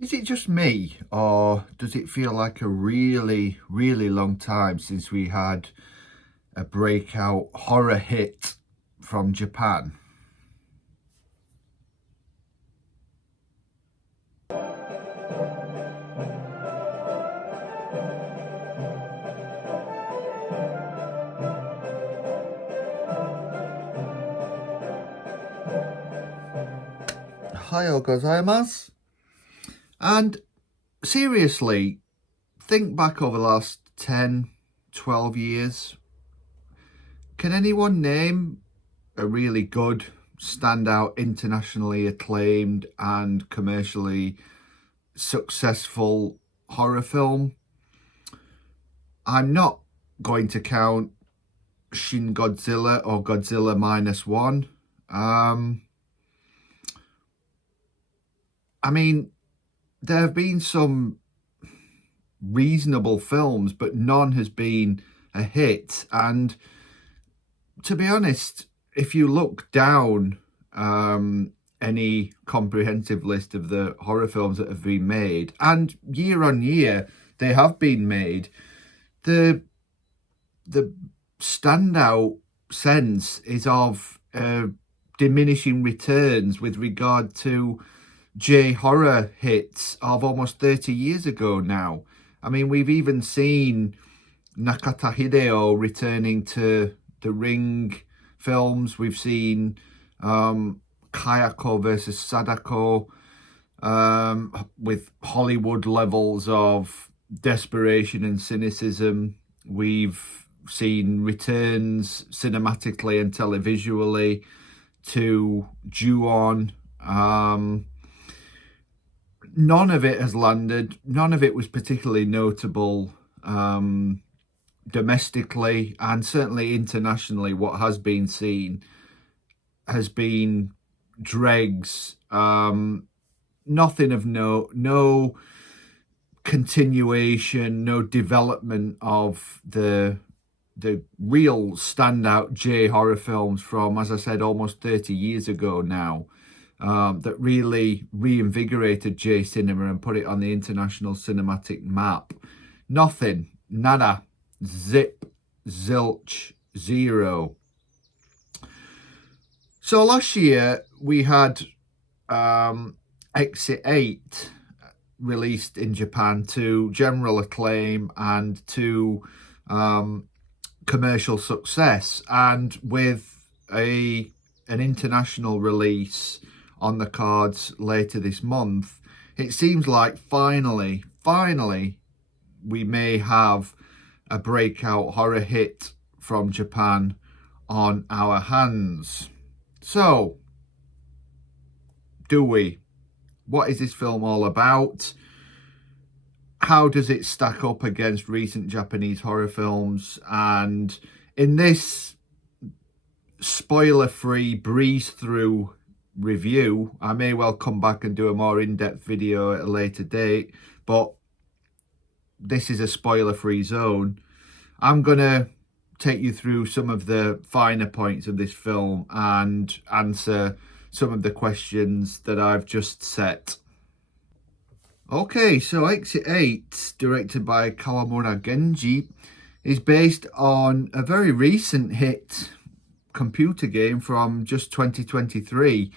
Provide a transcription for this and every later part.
Is it just me, or does it feel like a really, really long time since we had a breakout horror hit from Japan? Ohayou gozaimasu. And seriously, think back over the last 10, 12 years. Can anyone name a really good, standout, internationally acclaimed and commercially successful horror film? I'm not going to count Shin Godzilla or Godzilla Minus One. I mean, there have been some reasonable films, but none has been a hit. And to be honest, if you look down any comprehensive list of the horror films that have been made, and year on year they have been made, the standout sense is of diminishing returns with regard to J-horror hits of almost 30 years ago now. I mean, we've even seen Nakata Hideo returning to the Ring films. We've seen Kayako versus Sadako with Hollywood levels of desperation and cynicism. We've seen returns cinematically and televisually to Ju-on. None of it has landed. None of it was particularly notable domestically, and certainly internationally. What has been seen has been dregs. Nothing of note. No continuation. No development of the real standout J horror films from, as I said, almost 30 years ago now. That really reinvigorated J cinema and put it on the international cinematic map. Nothing, nada, zip, zilch, zero. So last year we had Exit 8 released in Japan to general acclaim and to commercial success, and with an international release on the cards later this month, it seems like finally we may have a breakout horror hit from Japan on our hands. So, do we? What is this film all about? How does it stack up against recent Japanese horror films? And in this spoiler-free breeze-through review, I may well come back and do a more in-depth video at a later date, but this is a spoiler-free zone. I'm gonna take you through some of the finer points of this film and answer some of the questions that I've just set. Okay, so Exit 8, directed by Kawamura Genji, is based on a very recent hit computer game from just 2023.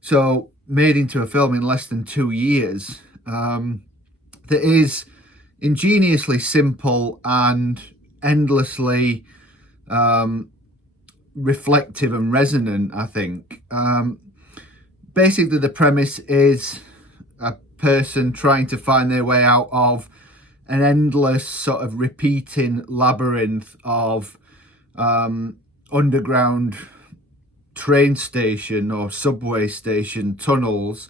So made into a film in less than 2 years. That is ingeniously simple and endlessly reflective and resonant, I think. Basically, the premise is a person trying to find their way out of an endless sort of repeating labyrinth of underground train station or subway station tunnels,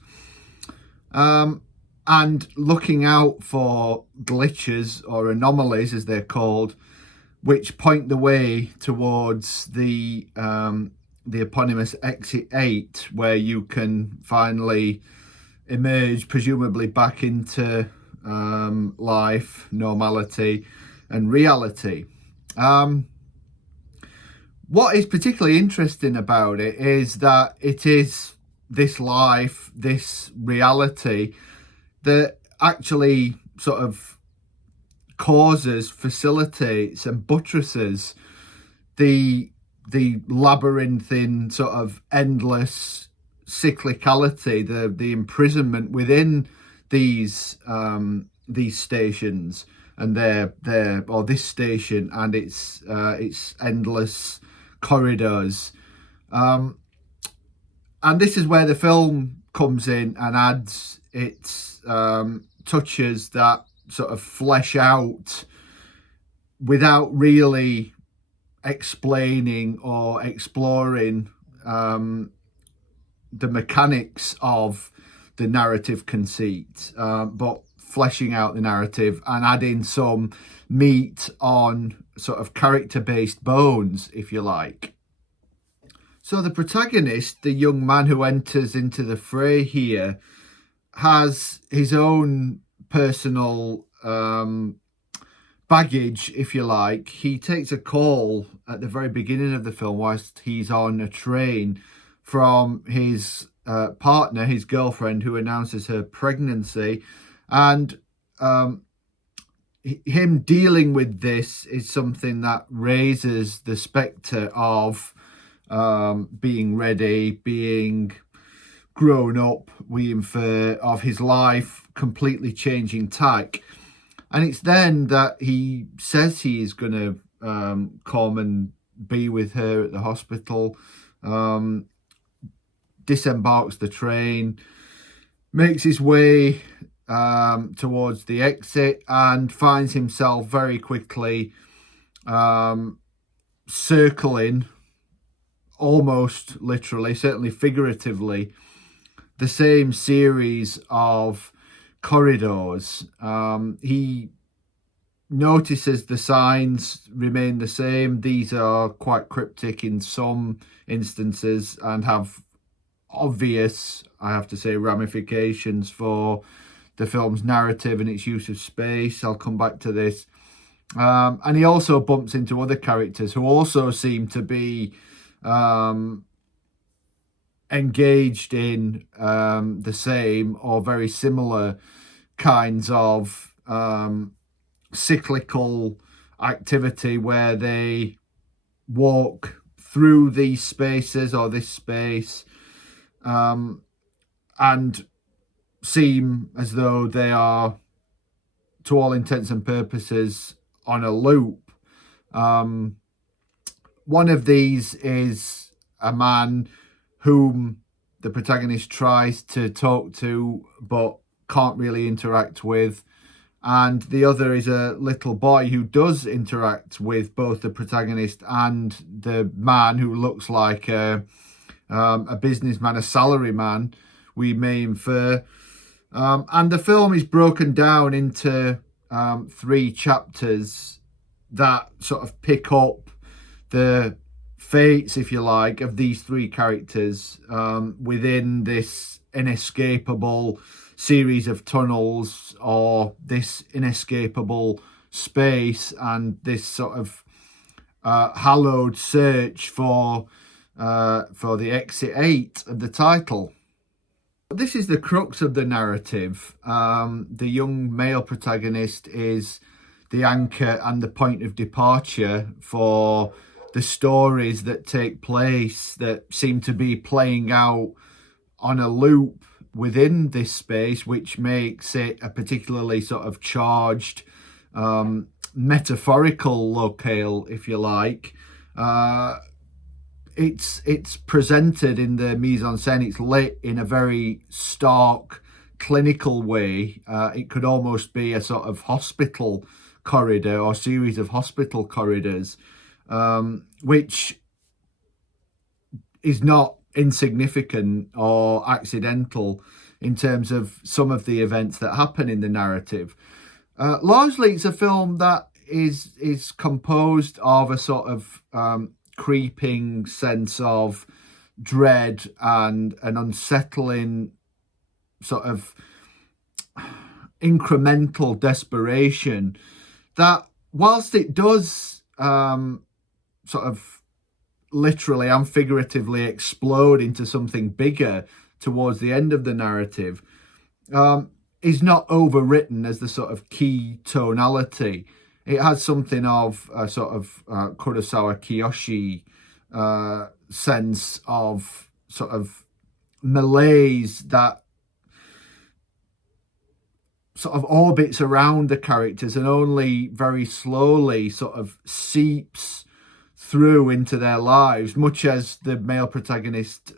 and looking out for glitches or anomalies, as they're called, which point the way towards the eponymous Exit 8, where you can finally emerge, presumably back into life, normality, and reality. What is particularly interesting about it is that it is this life, this reality, that actually sort of facilitates and buttresses the labyrinthine sort of endless cyclicality, the imprisonment within these stations and this station and its endless corridors. And this is where the film comes in and adds its touches that sort of flesh out without really explaining or exploring the mechanics of the narrative conceit, but fleshing out the narrative and adding some meat on sort of character-based bones, if you like. So the protagonist, the young man who enters into the fray here, has his own personal baggage, if you like. He takes a call at the very beginning of the film whilst he's on a train from his partner, his girlfriend, who announces her pregnancy. And him dealing with this is something that raises the spectre of being ready, being grown up, we infer, of his life completely changing tack. And it's then that he says he is going to come and be with her at the hospital, disembarks the train, makes his way towards the exit, and finds himself very quickly circling, almost literally, certainly figuratively, the same series of corridors. He notices the signs remain the same. These are quite cryptic in some instances and have obvious, I have to say, ramifications for the film's narrative and its use of space. I'll come back to this. And he also bumps into other characters who also seem to be engaged in the same or very similar kinds of cyclical activity, where they walk through these spaces or this space and seem as though they are, to all intents and purposes, on a loop. One of these is a man whom the protagonist tries to talk to but can't really interact with, and the other is a little boy who does interact with both the protagonist and the man who looks like a businessman, a salaryman, we may infer. And the film is broken down into 3 chapters that sort of pick up the fates, if you like, of these 3 characters within this inescapable series of tunnels, or this inescapable space, and this sort of hallowed search for the exit 8 of the title. This is the crux of the narrative. The young male protagonist is the anchor and the point of departure for the stories that take place, that seem to be playing out on a loop within this space, which makes it a particularly sort of charged metaphorical locale, if you like. It's presented in the mise-en-scène. It's lit in a very stark, clinical way. It could almost be a sort of hospital corridor or series of hospital corridors, which is not insignificant or accidental in terms of some of the events that happen in the narrative. Largely, it's a film that is composed of a sort of creeping sense of dread and an unsettling sort of incremental desperation that, whilst it does sort of literally and figuratively explode into something bigger towards the end of the narrative, is not overwritten as the sort of key tonality. It has something of a sort of Kurosawa Kiyoshi sense of sort of malaise that sort of orbits around the characters and only very slowly sort of seeps through into their lives, much as the male protagonist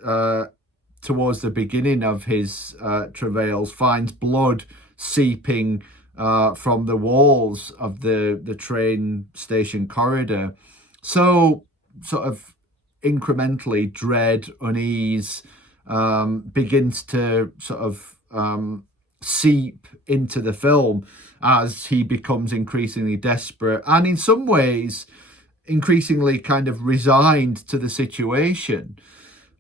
towards the beginning of his travails finds blood seeping from the walls of the train station corridor. So sort of incrementally dread, unease begins to sort of seep into the film as he becomes increasingly desperate and in some ways increasingly kind of resigned to the situation.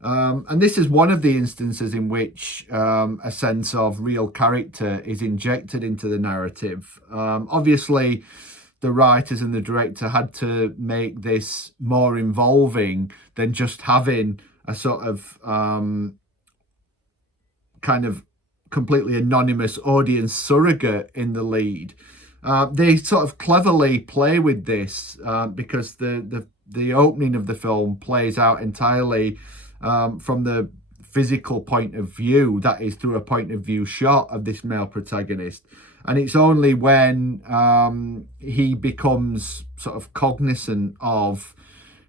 And this is one of the instances in which a sense of real character is injected into the narrative. Obviously, the writers and the director had to make this more involving than just having a sort of kind of completely anonymous audience surrogate in the lead. They sort of cleverly play with this because the opening of the film plays out entirely from the physical point of view, that is through a point of view shot of this male protagonist. And it's only when he becomes sort of cognizant of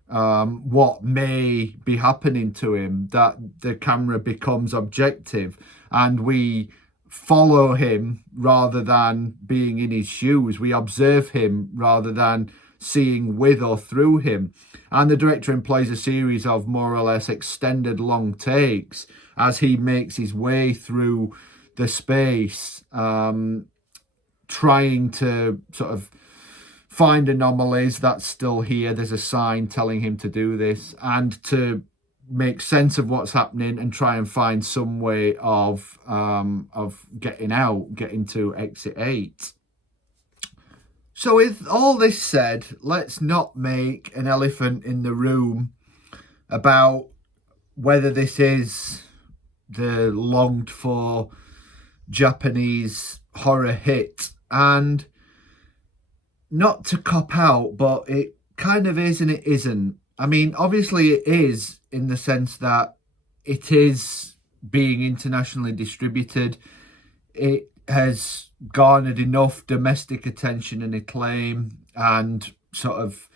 what may be happening to him that the camera becomes objective and we follow him rather than being in his shoes. We observe him rather than seeing with or through him. And the director employs a series of more or less extended long takes as he makes his way through the space, trying to sort of find anomalies that's still here. There's a sign telling him to do this, and to make sense of what's happening and try and find some way of getting out, getting to exit 8. So with all this said, let's not make an elephant in the room about whether this is the longed for Japanese horror hit. And not to cop out, but it kind of is and it isn't. I mean, obviously it is in the sense that it is being internationally distributed. It has garnered enough domestic attention and acclaim and sort of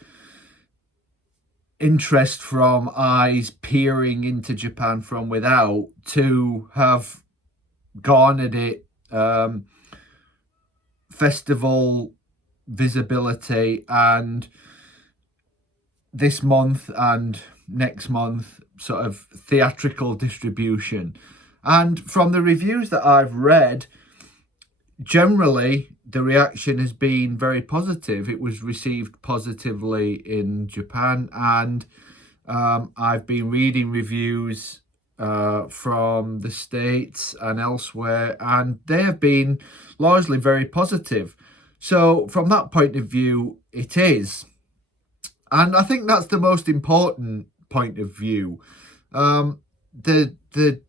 interest from eyes peering into Japan from without to have garnered it festival visibility, and this month and next month sort of theatrical distribution. And from the reviews that I've read, generally the reaction has been very positive. It was received positively in Japan, and I've been reading reviews from the States and elsewhere, and they have been largely very positive. So from that point of view, it is. And I think that's the most important point of view. The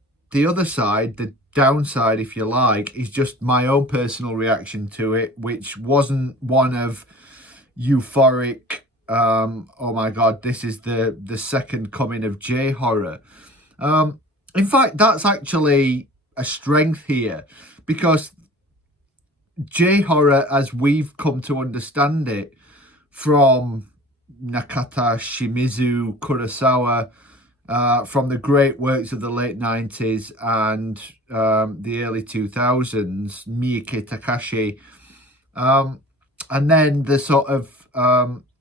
other side, the downside, if you like, is just my own personal reaction to it, which wasn't one of euphoric, oh my God, this is the second coming of J-horror. In fact, that's actually a strength here, because J-horror, as we've come to understand it from Nakata Shimizu Kurosawa, from the great works of the late 90s and the early 2000s, Miike Takashi, and then the sort of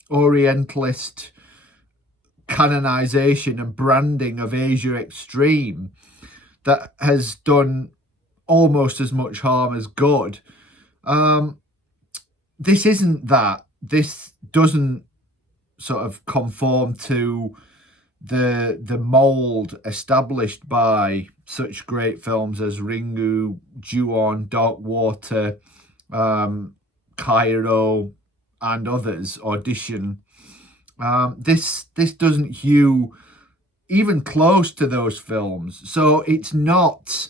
Orientalist canonization and branding of Asia Extreme that has done almost as much harm as good. This isn't that. This doesn't sort of conform to the mold established by such great films as Ringu, Ju-on, Dark Water, Cairo, and others, Audition. This doesn't hew even close to those films. So it's not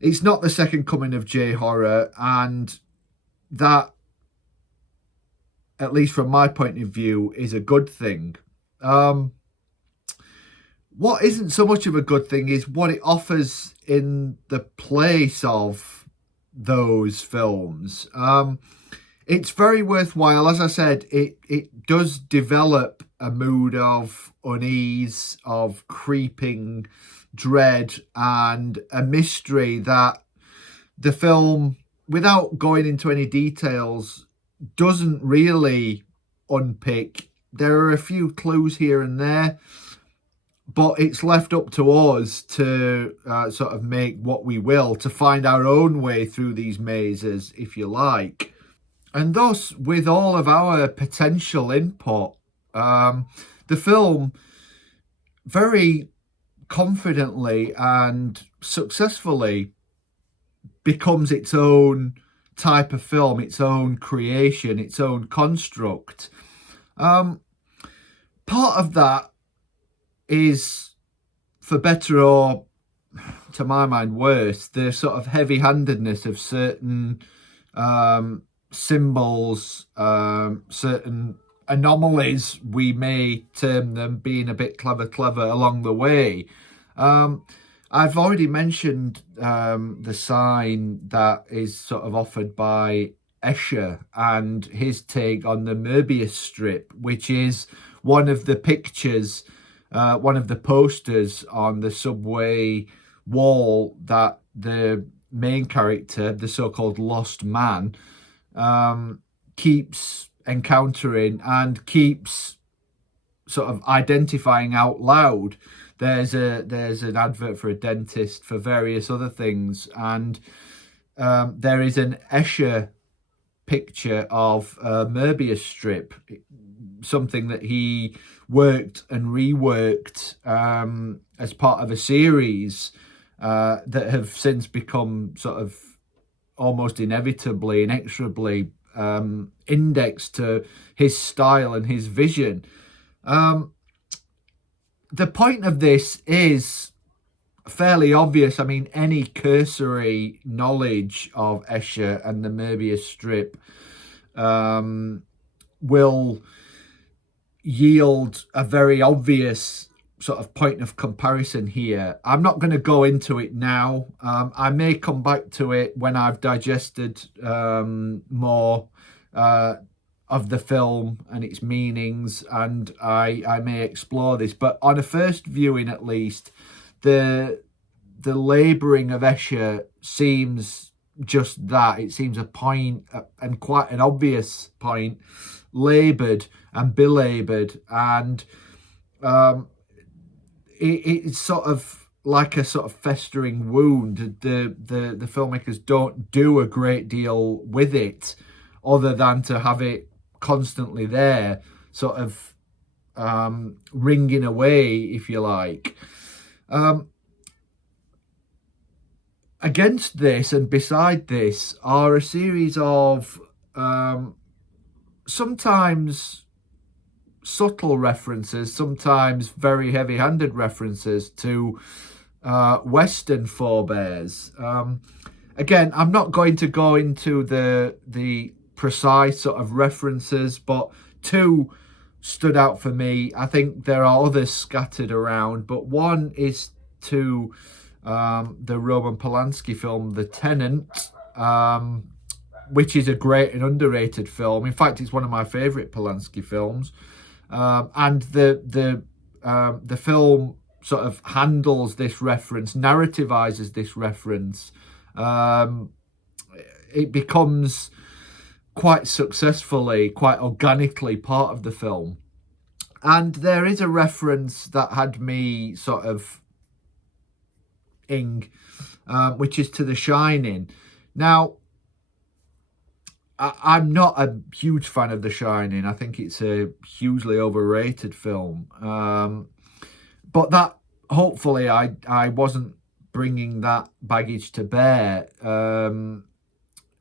It's not the second coming of J-horror, and that, at least from my point of view, is a good thing. What isn't so much of a good thing is what it offers in the place of those films. It's very worthwhile. As I said, it does develop a mood of unease, of creeping dread, and a mystery that the film, without going into any details, doesn't really unpick. There are a few clues here and there, but it's left up to us to sort of make what we will, to find our own way through these mazes, if you like. And thus, with all of our potential input, the film very confidently and successfully becomes its own type of film, its own creation, its own construct. Part of that is, for better or, to my mind, worse, the sort of heavy-handedness of certain symbols, certain anomalies, we may term them, being a bit clever along the way. I've already mentioned the sign that is sort of offered by Escher and his take on the Möbius strip, which is one of the pictures, one of the posters on the subway wall that the main character, the so-called lost man, keeps encountering and keeps sort of identifying out loud. There's an advert for a dentist, for various other things, and there is an Escher picture of a Möbius strip, something that he worked and reworked as part of a series that have since become sort of almost inevitably, inexorably indexed to his style and his vision. The point of this is fairly obvious. I mean, any cursory knowledge of Escher and the Möbius strip will yield a very obvious sort of point of comparison here. I'm not going to go into it now. I may come back to it when I've digested more of the film and its meanings, and I may explore this. But on a first viewing, at least, the labouring of Escher seems just that. It seems a point, and quite an obvious point, laboured and belaboured, and it's sort of like a sort of festering wound. The filmmakers don't do a great deal with it, other than to have it constantly there, sort of ringing away, if you like. Against this and beside this are a series of sometimes subtle references, sometimes very heavy-handed references to Western forebears. Again, I'm not going to go into the precise sort of references, but two stood out for me. I think there are others scattered around, but one is to the Roman Polanski film The Tenant, which is a great and underrated film. In fact, it's one of my favourite Polanski films. And the film sort of handles this reference, narrativizes this reference. It becomes quite successfully, quite organically part of the film. And there is a reference that had me sort of which is to The Shining. Now, I'm not a huge fan of The Shining. I think it's a hugely overrated film. But that, hopefully, I wasn't bringing that baggage to bear.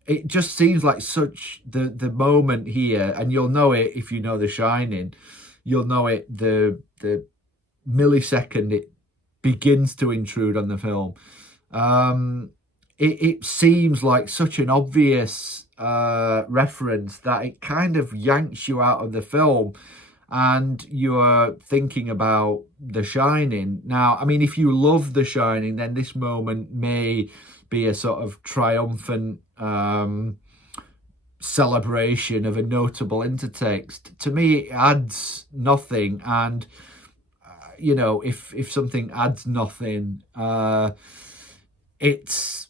It just seems like such the moment here, and you'll know it if you know The Shining. You'll know it the millisecond it begins to intrude on the film. it seems like such an obvious reference that it kind of yanks you out of the film, and you're thinking about The Shining. Now, I mean, if you love The Shining, then this moment may be a sort of triumphant celebration of a notable intertext. To me, it adds nothing, and you know, if something adds nothing, it's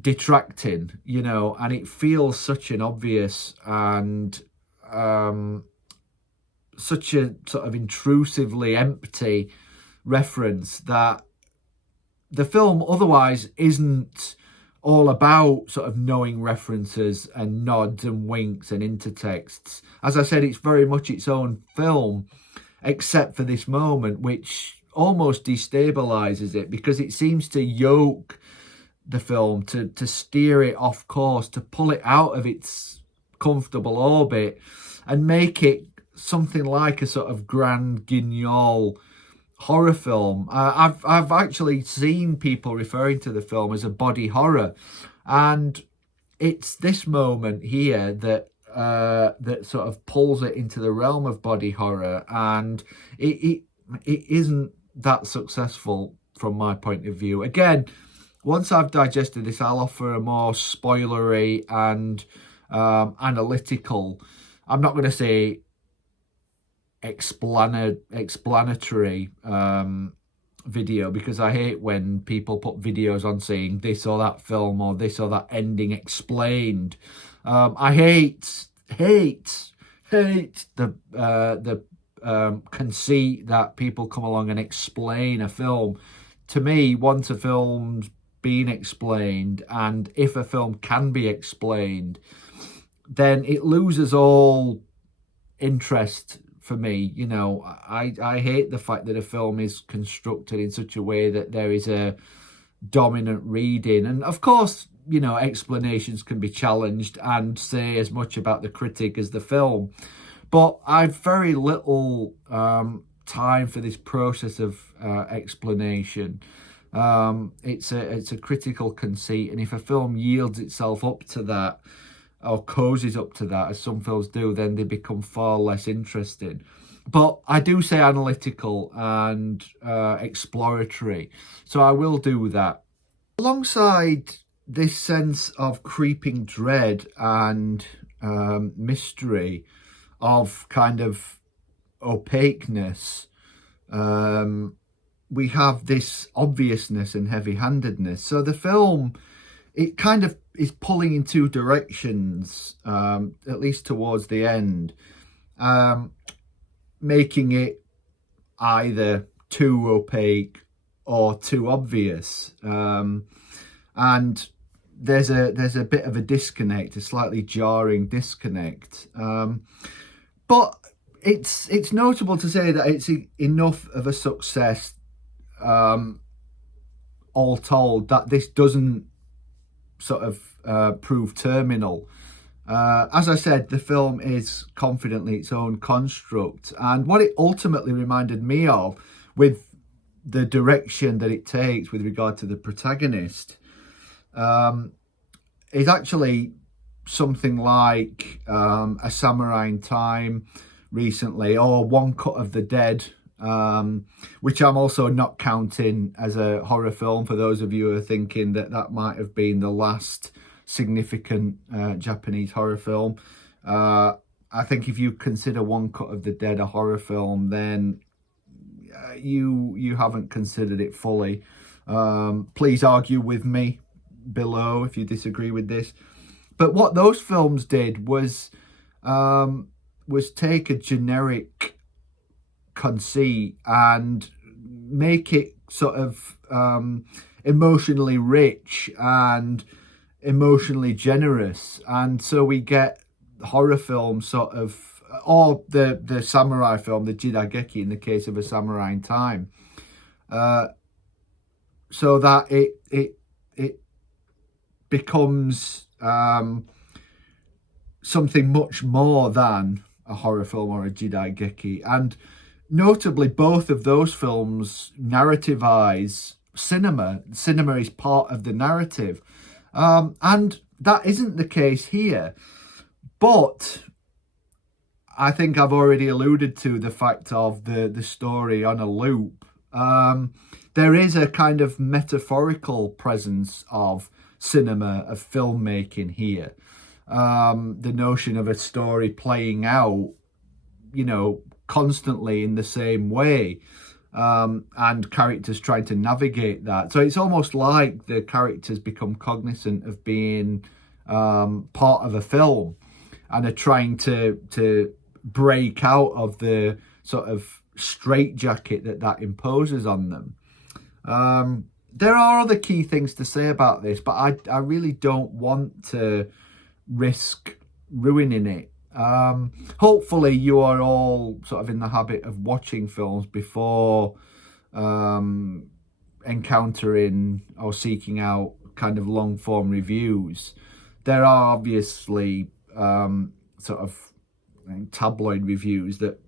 detracting, you know, and it feels such an obvious and such a sort of intrusively empty reference that the film otherwise isn't all about sort of knowing references and nods and winks and intertexts. As I said, it's very much its own film, except for this moment, which almost destabilizes it because it seems to yoke the film, to steer it off course, to pull it out of its comfortable orbit and make it something like a sort of grand guignol horror film. I've actually seen people referring to the film as a body horror, and it's this moment here that that sort of pulls it into the realm of body horror, and it isn't that successful from my point of view. Again, once I've digested this, I'll offer a more spoilery and analytical, I'm not going to say explanatory video, because I hate when people put videos on saying this or that film or this or that ending explained. I hate the conceit that people come along and explain a film. To me, once a film's been explained, and if a film can be explained, then it loses all interest for me. You know, I hate the fact that a film is constructed in such a way that there is a dominant reading. And of course, you know, explanations can be challenged and say as much about the critic as the film. But I've very little time for this process of explanation. It's a critical conceit, and if a film yields itself up to that, or cozies up to that, as some films do, then they become far less interesting. But I do say analytical and exploratory, so I will do that. Alongside this sense of creeping dread and mystery, of kind of opaqueness, we have this obviousness and heavy-handedness. So the film, it kind of is pulling in two directions, at least towards the end, making it either too opaque or too obvious. And there's a bit of a disconnect, a slightly jarring disconnect. But it's notable to say that it's enough of a success, all told, that this doesn't sort of prove terminal. As I said, the film is confidently its own construct, and what it ultimately reminded me of, with the direction that it takes with regard to the protagonist, is actually something like A Samurai in Time recently, or One Cut of the Dead, which I'm also not counting as a horror film, for those of you who are thinking that that might have been the last significant Japanese horror film. I think if you consider One Cut of the Dead a horror film, then you haven't considered it fully. Please argue with me below if you disagree with this. But what those films did was take a generic conceit and make it sort of emotionally rich and emotionally generous, and so we get horror films sort of, or the samurai film, the Jidaigeki in the case of A Samurai in Time, so that it becomes something much more than a horror film or a Jidaigeki. And notably, both of those films narrativize cinema. Cinema is part of the narrative. And that isn't the case here. But I think I've already alluded to the fact of the story on a loop. There is a kind of metaphorical presence of cinema, of filmmaking here. The notion of a story playing out, constantly in the same way, and characters trying to navigate that. So it's almost like the characters become cognizant of being part of a film and are trying to break out of the sort of straitjacket that imposes on them. There are other key things to say about this, but I really don't want to risk ruining it. Hopefully you are all sort of in the habit of watching films before encountering or seeking out kind of long form reviews. There are obviously sort of tabloid reviews that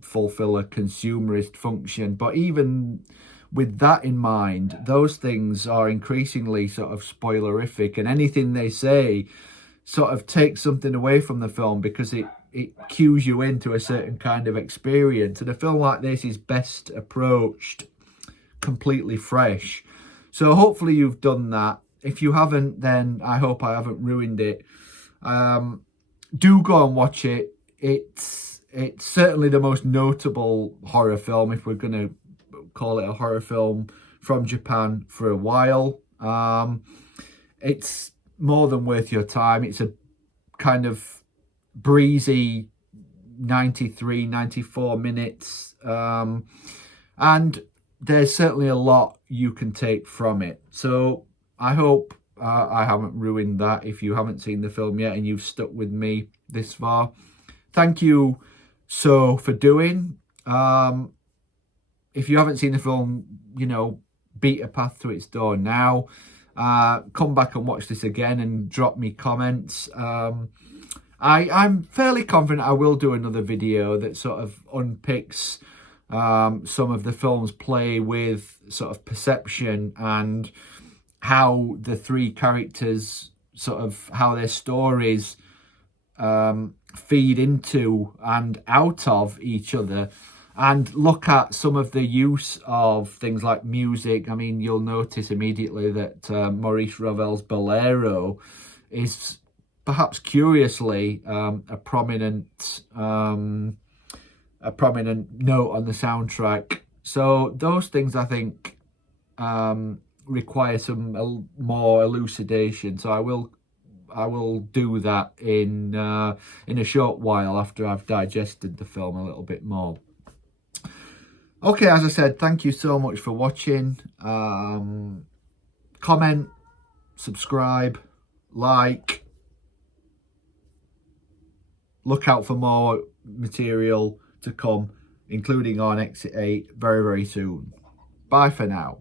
fulfill a consumerist function, but even with that in mind, those things are increasingly sort of spoilerific, and anything they say sort of takes something away from the film because it cues you into a certain kind of experience. And a film like this is best approached completely fresh. So hopefully you've done that. If you haven't, then I hope I haven't ruined it. Do go and watch it. It's certainly the most notable horror film, if we're going to call it a horror film, from Japan for a while. It's more than worth your time. It's a kind of breezy 93-94 minutes, and there's certainly a lot you can take from it. So I hope I haven't ruined that if you haven't seen the film yet and you've stuck with me this far. Thank you for doing. If you haven't seen the film, beat a path to its door now. Come back and watch this again and drop me comments. I'm fairly confident I will do another video that sort of unpicks some of the film's play with sort of perception and how the three characters, sort of how their stories feed into and out of each other, and look at some of the use of things like music. I mean, you'll notice immediately that Maurice Ravel's Bolero is perhaps curiously a prominent note on the soundtrack. So those things, I think, require some more elucidation. So I will do that in a short while after I've digested the film a little bit more. Okay, as I said, thank you so much for watching. Comment, subscribe, like. Look out for more material to come, including on Exit 8 very, very soon. Bye for now.